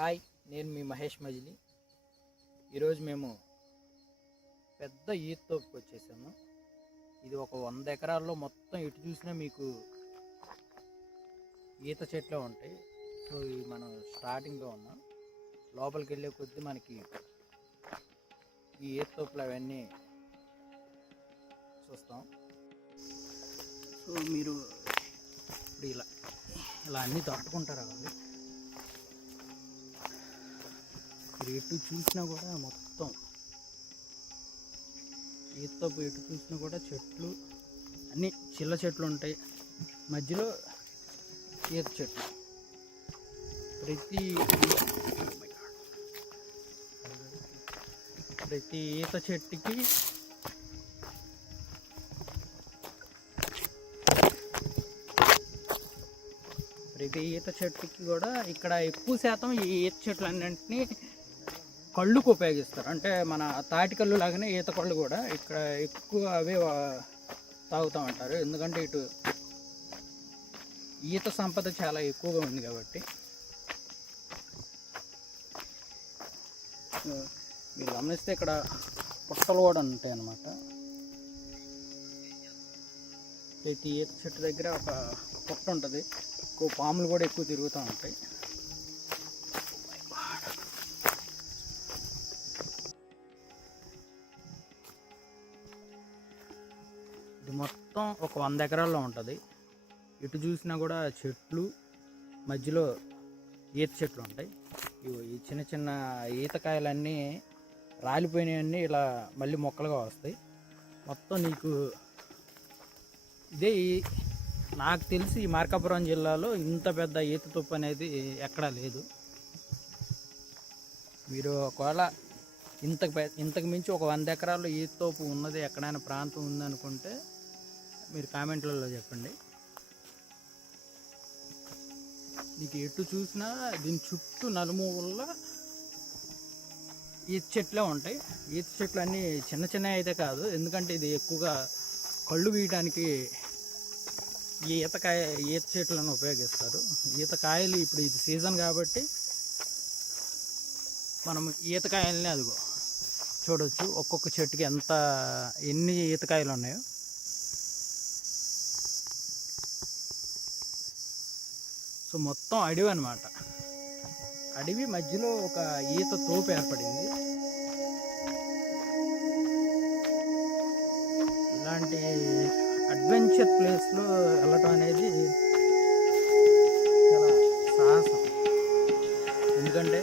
Hi, నేను మీ మహేష్ మజిలీ. ఈరోజు మేము పెద్ద ఈత తోపుకి వచ్చేసాము. ఇది ఒక 100 ఎకరాల్లో మొత్తం ఎటు చూసినా మీకు ఈత చెట్లే ఉంటాయి. సో ఇవి మనం స్టార్టింగ్లో ఉన్నాం. లోపలికి వెళ్ళే కొద్దీ మనకి ఈ ఈత తోపులు అవన్నీ చూస్తాం. సో మీరు ఇప్పుడు ఇలా అన్నీ తట్టుకుంటారు వాళ్ళు. మీరు ఎటు చూసినా కూడా మొత్తం ఈతతో ఎటు చూసినా కూడా చెట్లు అన్నీ చిల్ల చెట్లు ఉంటాయి. మధ్యలో ఈత చెట్లు. ప్రతి ఈత చెట్టుకి కూడా ఇక్కడ ఎక్కువ శాతం ఈ ఈత చెట్లు అన్నింటినీ కళ్ళుకు ఉపయోగిస్తారు. అంటే మన తాటి కళ్ళు లాగానే ఈత కళ్ళు కూడా ఇక్కడ ఎక్కువ అవే తాగుతూ ఉంటారు. ఎందుకంటే ఇటు ఈత సంపద చాలా ఎక్కువగా ఉంది కాబట్టి. మీరు గమనిస్తే ఇక్కడ పుట్టలు కూడా ఉంటాయి అన్నమాట. ప్రతి ఈత చెట్టు దగ్గర ఒక పుట్ట ఉంటుంది. ఎక్కువ పాములు కూడా ఎక్కువ తిరుగుతూ ఉంటాయి. ఇది మొత్తం ఒక 100 ఎకరాల్లో ఉంటుంది. ఇటు చూసినా కూడా చెట్లు, మధ్యలో ఈత చెట్లు ఉంటాయి. ఈ చిన్న చిన్న ఈతకాయలన్నీ రాలిపోయినవన్నీ ఇలా మళ్ళీ మొక్కలుగా వస్తాయి. మొత్తం నీకు ఇదే నాకు తెలిసి ఈ మార్కాపురం జిల్లాలో ఇంత పెద్ద ఈత తోపు అనేది ఎక్కడా లేదు. మీరు ఒకవేళ ఇంతకు మించి ఒక 100 ఎకరాల్లో ఈత తోపు ఉన్నది ఎక్కడైనా ప్రాంతం ఉందనుకుంటే మీరు కామెంట్లలో చెప్పండి. నీకు ఎటు చూసినా దీని చుట్టూ నలుమూలల్లో ఈత చెట్లే ఉంటాయి. ఈత చెట్లు అన్నీ చిన్న చిన్న అయితే కాదు, ఎందుకంటే ఇది ఎక్కువగా కళ్ళు వీయడానికి ఈ ఈత చెట్లను ఉపయోగిస్తారు. ఈతకాయలు ఇప్పుడు ఇది సీజన్ కాబట్టి మనం ఈతకాయలని అదిగో చూడవచ్చు. ఒక్కొక్క చెట్టుకి ఎన్ని ఈతకాయలు ఉన్నాయో. సో మొత్తం అడవి అన్నమాట. అడవి మధ్యలో ఒక ఈత తోపు ఏర్పడింది. ఇలాంటి అడ్వెంచర్ ప్లేస్లో వెళ్ళటం అనేది చాలా సాహసం. ఎందుకంటే